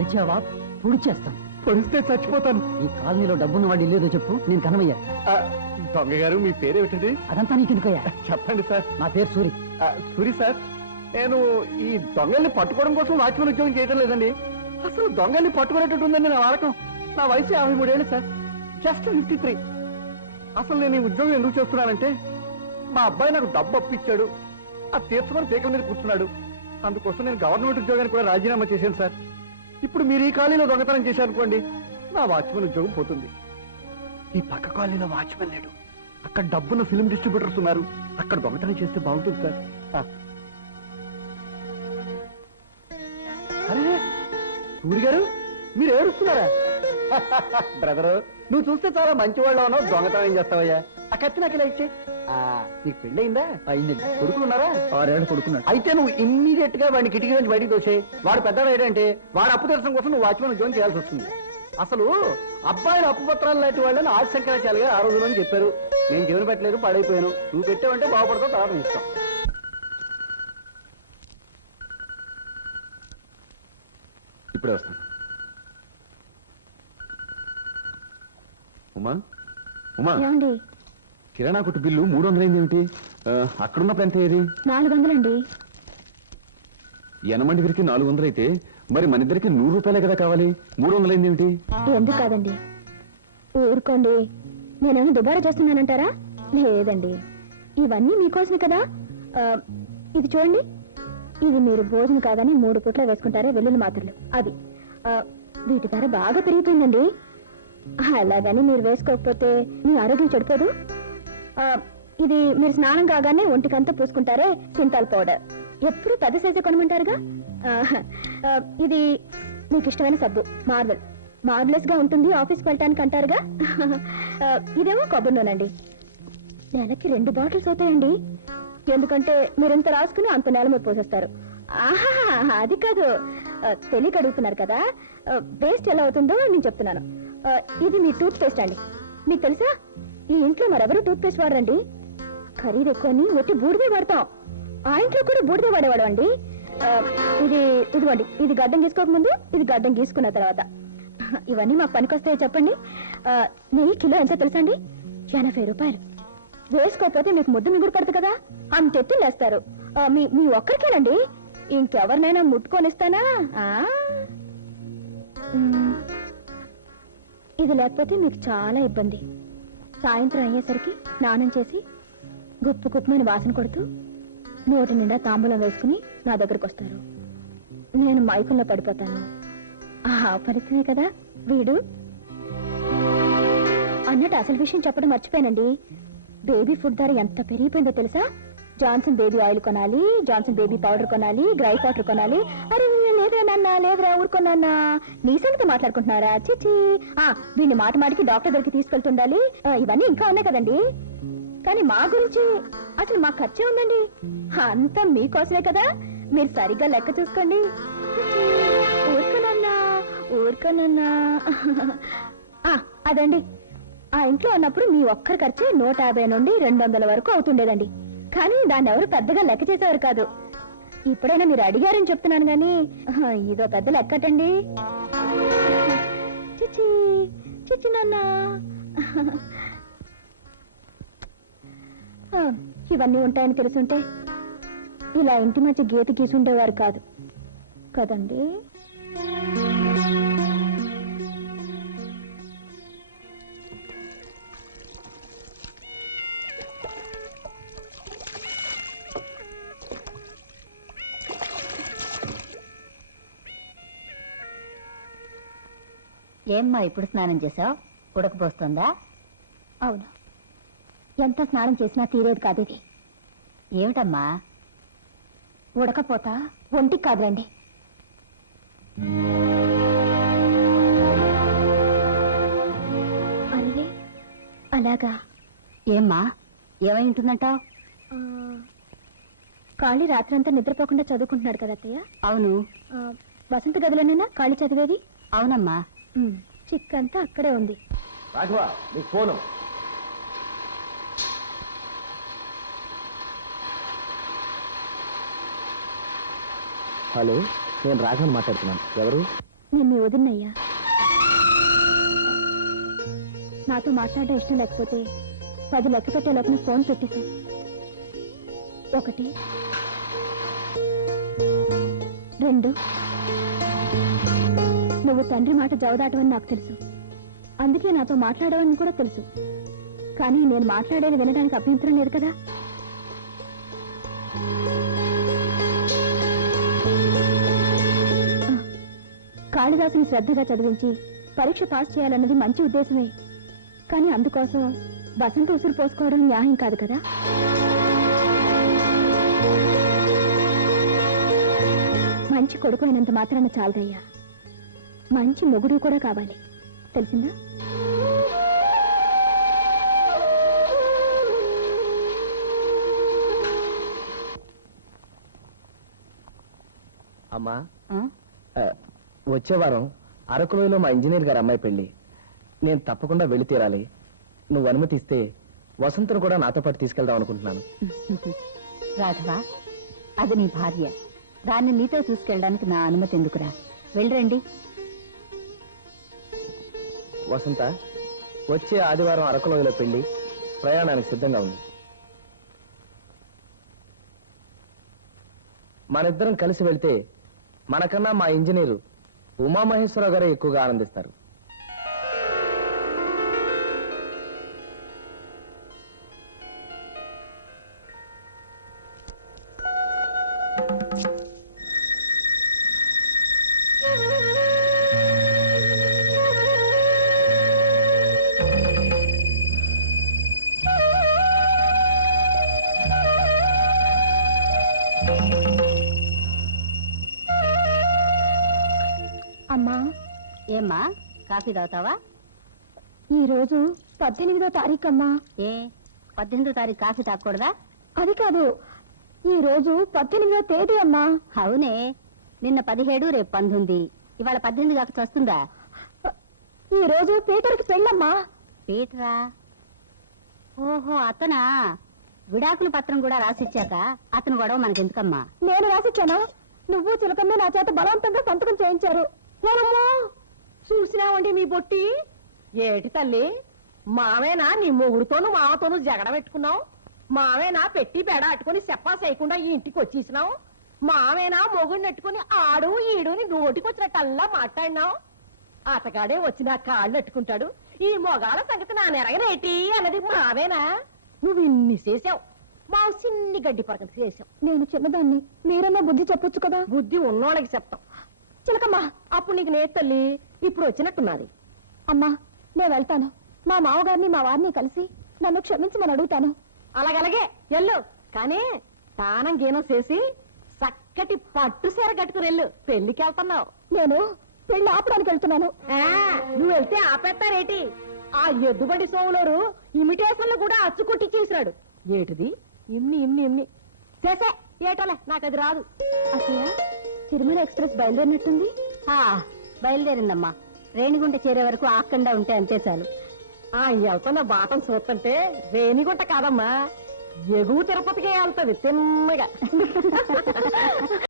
పొడిచావా పొడిచేస్తాను పొడిస్తే చచ్చిపోతాను. ఈ కాలనీలో డబ్బున్న వాడు లేదో చెప్పు నేను కనమయ్యా. దొంగ గారు మీ పేరేమిటది? అదంతా నీకెందుకయ్యా? చెప్పండి సార్. నా పేరు సూరి. సూరి సార్. నేను ఈ దొంగల్ని పట్టుకోవడం కోసం వాచ్మెన్ ఉద్యోగం చేయడం లేదండి. అసలు దొంగల్ని పట్టుకునేటట్టు ఉందండి నా వాడకం. నా వయసు యాభై మూడేళ్ళు సార్. జస్ట్ ఫిఫ్టీ త్రీ అసలు నేను ఈ ఉద్యోగం ఎందుకు చేస్తున్నానంటే మా అబ్బాయి నాకు డబ్బు అప్పిచ్చాడు. ఆ తీర్చుకొని పీకల మీద కూర్చున్నాడు. అందుకోసం నేను గవర్నమెంట్ ఉద్యోగానికి కూడా రాజీనామా చేశాను సార్. ఇప్పుడు మీరు ఈ కాలనీలో దొంగతనం చేశారనుకోండి నా వాచ్మెన్ ఉద్యోగం పోతుంది. ఈ పక్క కాలనీలో వాచ్మెన్ లేడు. అక్కడ డబ్బున్న ఫిల్మ్ డిస్ట్రిబ్యూటర్స్ ఉన్నారు. అక్కడ దొంగతనం చేస్తే బాగుంటుంది సార్. అరే సూరి గారు మీరు ఏడుస్తున్నారా బ్రదరు నువ్వు చూస్తే చాలా మంచివాళ్ళు ఉన్నావు. దొంగతనం ఏం చేస్తావయ్యా? ఆ కత్తి నాకు ఇలా ఇచ్చే నీకు పెళ్ళి అయిందా. అయింది కొడుకులు ఉన్నారా? ఆరేళ్ళు కొడుకున్నాడు. అయితే నువ్వు ఇమ్మీడియట్గా వాడిని కిటికీ నుంచి బయటికి తోసే వాడు పెద్దవాడు ఏంటంటే వాడు అప్పు తెరచడం కోసం నువ్వు వాచ్మెన్ ఉద్యోగం చేయాల్సి వస్తుంది. అసలు అబ్బాయిలు అప్పు పత్రాలు లాంటి వాళ్ళని ఆది శంకరాచార్య ఆ రోజులో చెప్పారు. నేను జీవన పెట్టలేదు పాడైపోయాను. నువ్వు పెట్టావంటే బాగుపడతావు తర్వాత ఇష్టం ఇప్పుడే వస్తాను. ఉమా ఉమా. ఏమండి? కిరాణా కొట్టు బిల్లు మూడు వందలు అయింది ఏమిటి అక్కడున్నప్పుడు ఎంత ఏది నాలుగు వందలండి ఎనమండి గారికి నాలుగు వందలు అయితే మరి మన ఇద్దరికి నూరు రూపాయలే కదా కావాలి? మూడు వందలు అయింది ఏమిటి? ఎందుకు కాదండి? ఊరుకోండి. నేనేమైనా దుబారా చేస్తున్నానంటారా? లేదండి. ఇవన్నీ మీకోసమే కదా? ఆ, ఇది చూడండి. ఇది మీరు భోజనం కాదని మూడు పుట్ల వేసుకుంటారే వెల్లుల్లి మాత్రలు. అది. ఆ, వీటి ధర బాగా పెరిగిపోయిందండి అలాగని మీరు వేసుకోకపోతే మీ ఆరోగ్యం చెడిపోదు. ఆ, ఇది మీరు స్నానం కాగానే ఒంటికంతా పూసుకుంటారే సింతాల్ పౌడర్. ఎప్పుడు పెద్ద సైజు కొనమంటారుగా? ఇది మీకు ఇష్టమైన సబ్బు మార్బల్. మార్బలెస్గా ఉంటుంది ఆఫీస్కి వెళ్ళటానికి అంటారుగా? ఇదేమో కొబ్బరి నూనండి. నెలకి రెండు బాటిల్స్ అవుతాయండి. ఎందుకంటే మీరు రాసుకుని అంత నెల మీద పోసేస్తారు. ఆహా అది కాదు. తెలియక అడుగుతున్నారు కదా. వేస్ట్ ఎలా అవుతుందో నేను చెప్తున్నాను. ఇది మీ టూత్ పేస్ట్ అండి. మీకు తెలుసా? ఈ ఇంట్లో మరెవరు టూత్ పేస్ట్ వాడరండి? ఖరీదు ఎక్కువని ఒట్టి బూడిదే వాడతాం. ఆ ఇంట్లో కూడా బూడిదే వాడేవాడు అండి. ఇది ఇదిగోండి ఇది గడ్డం గీసుకోకముందు ఇది గడ్డం గీసుకున్న తర్వాత. ఇవన్నీ మాకు పనికొస్తాయి చెప్పండి? నెయ్యి కిలో ఎంత తెలుసండి ఎనభై రూపాయలు. వేసుకోకపోతే మీకు ముద్దు మిగుడు పడదు కదా? అంతెత్తి లేస్తారు మీ మీ ఒక్కరికేనండి. ఇంకెవరినైనా ముట్టుకొనిస్తానా ఆ? ఇది లేకపోతే మీకు చాలా ఇబ్బంది. సాయంత్రం అయ్యేసరికి స్నానం చేసి గుప్పు గుప్పమని వాసన కొడుతూ నోటి నిండా తాంబూలం వేసుకుని నా దగ్గరకు వస్తారు. నేను మైకుల్లో పడిపోతాను. ఆ పరిస్థితే కదా వీడు. అన్నట్టు అసలు విషయం చెప్పడం మర్చిపోయానండి. బేబీ ఫుడ్ ధర ఎంత పెరిగిపోయిందో తెలుసా? జాన్సన్ బేబీ ఆయిల్ కొనాలి జాన్సన్ బేబీ పౌడర్ కొనాలి గ్రై పౌడర్ కొనాలి. అరే లేదురా లేదురా ఊరుకున్నా నీ సంగతి మాట్లాడుకుంటున్నారా? చిచి ఆ వీడిని మాట మాటికి డాక్టర్ దగ్గరికి తీసుకెళ్తుండాలి. ఇవన్నీ ఇంకా ఉన్నాయి కదండి. కానీ మా గురించి అసలు మా ఖర్చే ఉందండి. అంతా మీకోసమే కదా? మీరు సరిగ్గా లెక్క చూసుకోండి. ఊరుకోనన్నా? ఊరుకోనన్నా? ఆ, అదండి. ఆ ఇంట్లో ఉన్నప్పుడు మీ ఒక్కరి ఖర్చే నూట యాభై నుండి రెండు వందల వరకు అవుతుండేదండి. కానీ దాన్ని ఎవరు పెద్దగా లెక్క చేసేవారు కాదు. ఇప్పుడైనా మీరు అడిగారని చెప్తున్నాను గాని ఇదో పెద్ద లెక్కటండి. చిచి చిచి నాన్న. ఆ, ఇవన్నీ ఉంటాయని తెలుసుంటే ఇలా ఇంటి మధ్య గీత గీసుండేవారు కాదు. కదండి? ఏమ్మా ఇప్పుడు స్నానం చేసావు? ఉడకపోస్తుందా అవును. ఎంత స్నానం చేసినా తీరేది కాదు ఇది. ఏమిటమ్మా? ఉడకపోతా? ఒంటికి కాదులేండి అరే అలాగా? ఏమ్మా? ఏమై ఉంటుందంటావు? కాళీ రాత్రంతా నిద్రపోకుండా చదువుకుంటున్నాడు కదా అత్తయ్య? అవును. వసంత గదిలోనేనా కాళీ చదివేది? అవునమ్మా. చిక్కంతా అక్కడే ఉంది. రాఘవ నీకు ఫోను. హలో నేను రాఘవన్ మాట్లాడుతున్నాను. ఎవరు? నేను మీ వదిన్నయ్యా. నాతో మాట్లాడడం ఇష్టం లేకపోతే పది లెక్క పెట్టే లోపల ఫోన్ పెట్టేశాను. ఒకటి రెండు నువ్వు తండ్రి మాట జవదాటవని నాకు తెలుసు. అందుకే నాతో మాట్లాడవని కూడా తెలుసు. కానీ నేను మాట్లాడేది వినడానికి అభ్యంతరం లేదు కదా? కాళిదాసుని శ్రద్ధగా చదివించి పరీక్ష పాస్ చేయాలన్నది మంచి ఉద్దేశమే. కానీ అందుకోసం వసంత ఉసురు పోసుకోవడం న్యాయం కాదు కదా? మంచి కొడుకు అయినంత మాత్రాన చాలదయ్యా. మంచి మొగుడు కూడా కావాలి. తెలిసిందా? అమ్మా. వచ్చే వారం అరకులోయలో మా ఇంజనీర్ గారి అమ్మాయి పెళ్ళి నేను తప్పకుండా వెళ్ళి తీరాలి. నువ్వు అనుమతిస్తే వసంతను కూడా నాతో పాటు తీసుకెళ్దాం అనుకుంటున్నాను. రాఘవ అది నీ భార్య. దాన్ని నీతో తీసుకెళ్ళడానికి నా అనుమతి ఎందుకురా? వెళ్ళరండి వసంత వచ్చే ఆదివారం అరకులోయలో పెళ్ళి ప్రయాణానికి సిద్ధంగా ఉంది. మనిద్దరం కలిసి వెళ్తే మనకన్నా మా ఇంజనీరు ఉమామహేశ్వరరావు గారే ఎక్కువగా ఆనందిస్తారు. ఏమ్మా కాఫీ తాగుతావా? ఈ రోజు పద్దెనిమిదో తారీఖు అమ్మా ఏ పద్దెనిమిదో తారీఖు కాఫీ తాగకూడదా? అది కాదు ఈ రోజు పద్దెనిమిదో తేదీ అమ్మా. అవునే నిన్న పదిహేడు రేపు పంతొమ్మిది. ఇవాళ పద్దెనిమిది కాక వస్తుందా ఈ రోజు పీటర్కి పెళ్ళమ్మా. పీటరా? ఓహో అతనా? విడాకుల పత్రం కూడా రాసిచ్చాక అతను గొడవ మనకెందుకమ్మా? నేను రాసిచ్చానా? నువ్వు చిలకమ్మ నా చేత బలవంతంగా సంతకం చేయించారు. ఏమమ్మా చూసినావండి మీ బొట్టి? ఏటి తల్లి? మావేనా నీ మొగుడుతోను మావతోను జగడ పెట్టుకున్నావు? మావేనా పెట్టి బెడ అట్టుకుని చెప్పా చేయకుండా ఈ ఇంటికి వచ్చేసినావు? మావేనా మొగుడిని నెట్టుకుని ఆడు ఈడుని నోటికొచ్చినట్టల్లా మాట్లాడినావు? అతగాడే వచ్చి నా కాళ్ళు అట్టుకుంటాడు. ఈ మొగాల సంగతి నా నెరగనేటి అన్నది మావేనా? నువ్వు ఇన్ని చేసావు మా సిన్ని గడ్డి పరకలు చేసావు నేను చిన్నదాన్ని. మీరన్నా బుద్ధి చెప్పొచ్చు కదా? బుద్ధి ఉన్నోళ్ళకి చెప్తాం. చిలకమ్మ అప్పుడు నీకు నే తల్లి ఇప్పుడు వచ్చినట్టున్నది. అమ్మా నేను వెళ్తాను. మా మామగారిని మా వారిని కలిసి నన్ను క్షమించమని అడుగుతాను. అలాగలాగే ఎల్లు కానీ తానం గీనం చేసి చక్కటి పట్టు సీర కట్టుకుని వెళ్ళు. పెళ్ళికి వెళ్తున్నావు. నేను పెళ్ళి ఆపడానికి వెళ్తున్నాను. నువ్వు వెళ్తే ఆపేస్తారేటి? ఆ ఎద్దుబండి సోములోరు ఇమిటేషన్లు కూడా అచ్చు కొట్టి చేసినాడు. ఏటిది? ఇమ్ని ఇమ్ని ఇమ్ని చేసే ఏటోలే నాకు అది రాదు. అసలు తిరుమల ఎక్స్ప్రెస్ బయలుదేరినట్టుంది? ఆ, బయలుదేరిందమ్మా. రేణిగుంట చేరే వరకు ఆకుండా ఉంటే అంతే చాలు. ఆ వెళ్తున్న బాటం చూస్తుంటే రేణిగుంట కాదమ్మా. ఎగువ తిరుపతికే వెళ్తది తిన్నగా